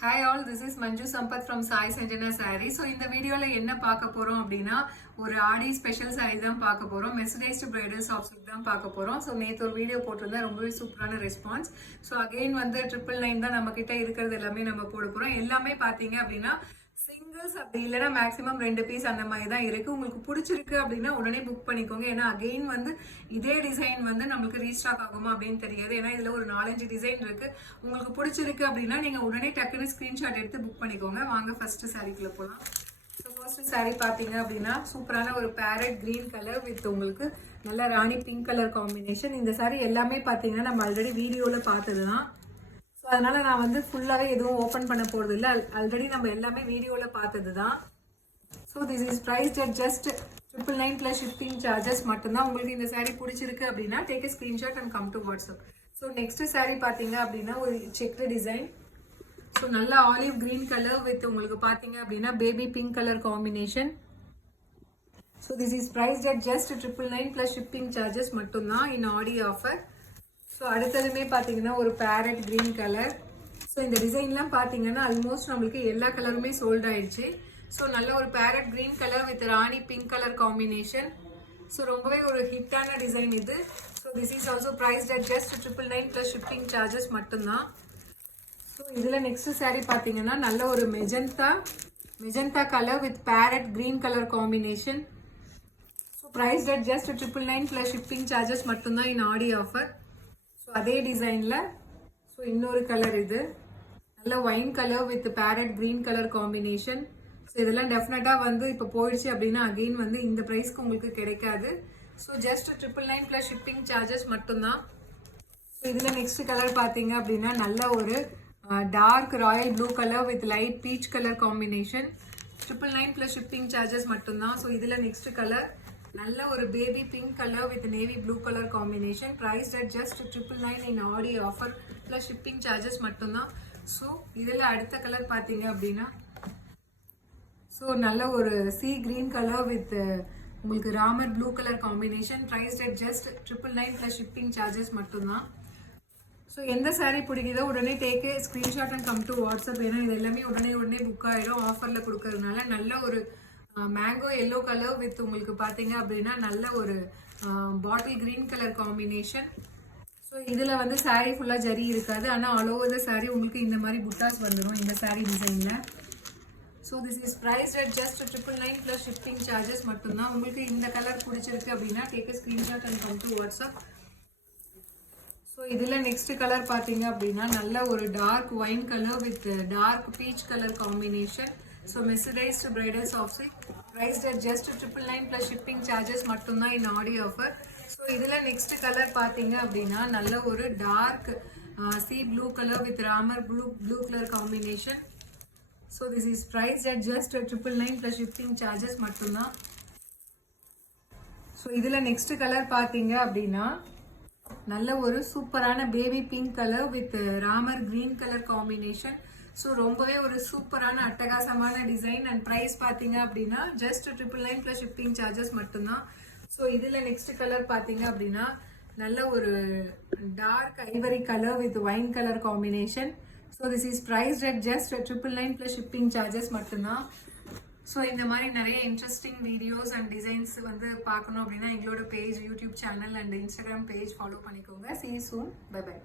Hi all, this is Manju Sampath from Sai Sanjana Saree. So இந்த வீடியோல என்ன பார்க்க போறோம் அப்படின்னா ஒரு ஆடி ஸ்பெஷல் saree தான் பார்க்க போறோம். மெர்சரைஸ்ட் பிரைடல் சாஃப்ட் சில்க் தான் பார்க்க போறோம். ஸோ நேற்று ஒரு வீடியோ போட்டிருந்தா ரொம்பவே சூப்பரான ரெஸ்பான்ஸ். ஸோ அகெயின் வந்து 999 தான் நம்ம கிட்ட இருக்கிறது எல்லாமே நம்ம போட போறோம். எல்லாமே பார்த்தீங்க அப்படின்னா சிங்கிள்ஸ் அப்படி இல்லைன்னா மேக்ஸிமம் 2 பீஸ் அந்த மாதிரி தான் இருக்கு. உங்களுக்கு பிடிச்சிருக்கு அப்படின்னா உடனே புக் பண்ணிக்கோங்க. ஏன்னா அகெயின் வந்து இதே டிசைன் வந்து நம்மளுக்கு ரீஸ்டாக் ஆகுமா அப்படின்னு தெரியாது. ஏன்னா இதுல ஒரு 4-5 டிசைன் இருக்கு. உங்களுக்கு பிடிச்சிருக்கு அப்படின்னா நீங்க உடனே டக்குன்னு ஸ்கிரீன்ஷாட் எடுத்து புக் பண்ணிக்கோங்க. வாங்க ஃபர்ஸ்ட் சாரிக்குள்ள போகலாம். ஸோ ஃபர்ஸ்ட் சாரி பார்த்தீங்க அப்படின்னா சூப்பரான ஒரு பேரட் கிரீன் கலர் வித் உங்களுக்கு நல்ல ராணி பிங்க் கலர் காம்பினேஷன். இந்த சாரி எல்லாமே பார்த்தீங்கன்னா நம்ம ஆல்ரெடி வீடியோல பார்த்தது தான். அதனால நான் வந்து ஃபுல்லாவே எதுவும் ஓபன் பண்ண போறது இல்ல. ஆல்ரெடி நம்ம எல்லாமே வீடியோல பார்த்தது தான். So this is priced at just 999 plus shipping charges மட்டும்தான். உங்களுக்கு இந்த சாரீ பிடிச்சிருக்கு அப்படின்னா take a screenshot and come to WhatsApp. So next sari பார்த்தீங்க அப்படின்னா ஒரு செக்டு டிசைன். ஸோ நல்ல ஆலிவ் கிரீன் கலர் வித் உங்களுக்கு பார்த்தீங்க அப்படின்னா baby pink colour combination. So this is priced at just 999 plus shipping charges மட்டும்தான் இன் ஆடி ஆஃபர். ஸோ அடுத்ததுமே பார்த்தீங்கன்னா ஒரு பேரட் கிரீன் கலர். ஸோ இந்த டிசைன்லாம் பார்த்தீங்கன்னா ஆல்மோஸ்ட் நம்மளுக்கு எல்லா கலருமே சோல்ட் ஆயிடுச்சு. ஸோ நல்ல ஒரு farad green colour with Rani pink colour combination. So ரொம்பவே ஒரு ஹிட்டான டிசைன் இது. So this is also priced at just 999 plus shipping charges மட்டும்தான். ஸோ இதில் நெக்ஸ்ட் சாரீ பார்த்தீங்கன்னா நல்ல ஒரு magenta colour with farad green colour combination. So priced at just 999 plus shipping charges மட்டும்தான் இன் ஆடி ஆஃபர். ஸோ அதே டிசைனில் ஸோ இன்னொரு கலர் இது நல்ல wine colour with farad green colour combination. So இதெல்லாம் டெஃபினட்டாக வந்து இப்போ போயிடுச்சு அப்படின்னா அகெயின் வந்து இந்த ப்ரைஸ்க்கு உங்களுக்கு கிடைக்காது. So just 999 plus shipping charges மட்டும்தான். ஸோ இதில் நெக்ஸ்ட் கலர் பார்த்தீங்க அப்படின்னா நல்ல ஒரு dark royal blue colour with light peach colour combination. 999 plus shipping charges மட்டும்தான். ஸோ இதில் நெக்ஸ்ட் கலர் நல்ல ஒரு baby pink colour with navy blue colour combination. Price at just 999 in Aadi offer plus shipping charges மட்டும்தான். So இதில் அடுத்த colour பார்த்தீங்க அப்படின்னா so நல்ல ஒரு சி கிரீன் கலர் வித் உங்களுக்கு Ramar blue colour combination. Price at just 999 plus shipping charges மட்டும்தான். So எந்த சாரீ பிடிக்குதோ உடனே take screenshot and come to WhatsApp. ஏன்னா இது எல்லாமே உடனே புக் ஆகிடும் ஆஃபரில் கொடுக்கறதுனால. நல்ல ஒரு மேங்கோ எல்லோ கலர் வித் உங்களுக்கு பார்த்தீங்க அப்படின்னா நல்ல ஒரு bottle green colour combination. So இதில் வந்து சாரீ ஃபுல்லாக ஜரி இருக்காது. ஆனால் ஆல் ஓவர் த சாரீ உங்களுக்கு இந்த மாதிரி புட்டாஸ் வந்துடும் இந்த சாரீ டிசைனில். So this is priced at just 999 plus shipping charges மட்டும்தான். உங்களுக்கு இந்த கலர் பிடிச்சிருக்கு அப்படின்னா take screenshot and come to WhatsApp. So இதில் நெக்ஸ்ட் கலர் பார்த்தீங்க அப்படின்னா நல்ல ஒரு dark wine colour with dark peach colour combination. So mercerised bridal soft silk priced at just 999 plus shipping charges மட்டும்தான் இன் ஆடி ஆஃபர். ஸோ இதில் next colour பார்த்தீங்க அப்படின்னா நல்ல ஒரு dark sea blue colour with Ramar blue colour combination. So this is priced at just 999 plus shipping charges மட்டும்தான். So இதில் next colour பார்த்தீங்க அப்படின்னா நல்ல ஒரு சூப்பரான baby pink colour with Ramar green colour combination. So ரொம்பவே ஒரு சூப்பரான அட்டகாசமான டிசைன் அண்ட் ப்ரைஸ் பார்த்தீங்க அப்படின்னா ஜஸ்ட் 999 ப்ளஸ் ஷிப்பிங் சார்ஜஸ் மட்டும்தான். ஸோ இதில் நெக்ஸ்ட் கலர் பார்த்தீங்க அப்படின்னா நல்ல ஒரு dark ivory colour with wine colour combination. So this is priced at just 999 plus shipping charges மட்டும்தான். ஸோ இந்த மாதிரி நிறைய இன்ட்ரெஸ்டிங் வீடியோஸ் அண்ட் டிசைன்ஸ் வந்து பார்க்கணும் அப்படின்னா எங்களோட page YouTube channel and Instagram page follow பண்ணிக்கோங்க. See you soon. Bye bye.